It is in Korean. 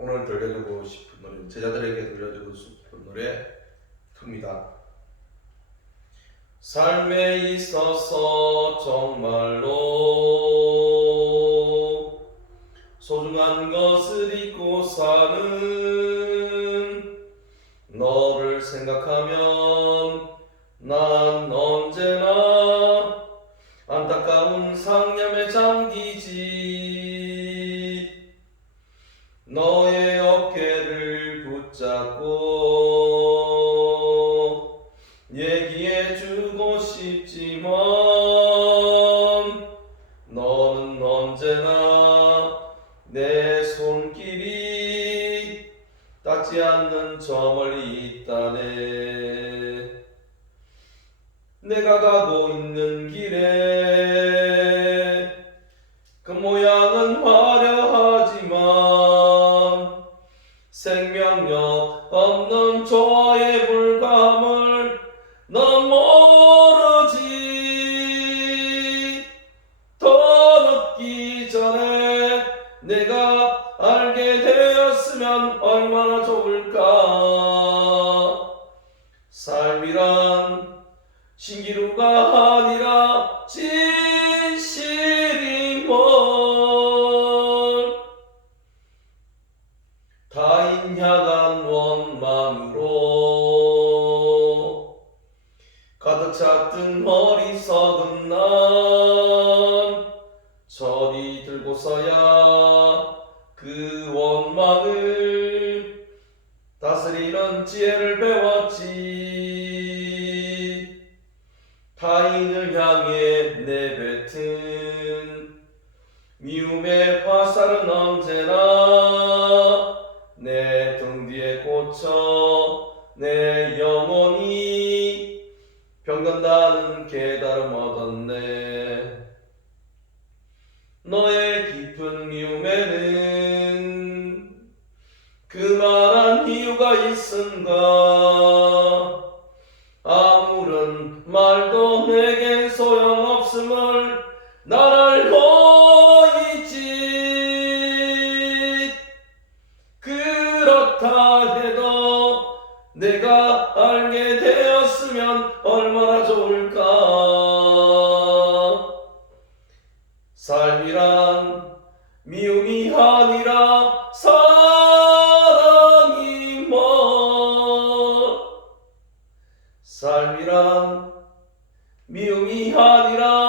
오늘 들려주고 싶은 노래, 제자들에게 들려주고 싶은 노래 큽니다. 삶에 있어서 정말로 소중한 것을 잊고 사는 너를 생각하면 난 언제나 안타까운 상 붙잡고 얘기해 주고 싶지만 너는 언제나 내 손길이 닿지 않는 저 멀리 있다네. 내가 가고 있는 길에 그 모양 생명력 없는 저의 불감을 넌 모르지. 더 늦기 전에 내가 알게 되었으면 얼마나 좋을까. 삶이란 신기루가 다인야간 원망으로 가득 찼던 어리석은 난 저리 들고서야 그 원망을 다스리는 지혜를 배웠지. 타인을 향해 내뱉은 미움의 화살은 언제나 병든다는 깨달음 얻었네. 너의 깊은 미움에는 그만한 이유가 있은가? 아무런 말도 내겐 소용없음을 난 알고 있지. 그렇다 해도 내가 알게 되었으면 얼마나 좋을까. 삶이란 미움이 아니라 사랑이 뭐. 삶이란 미움이 아니라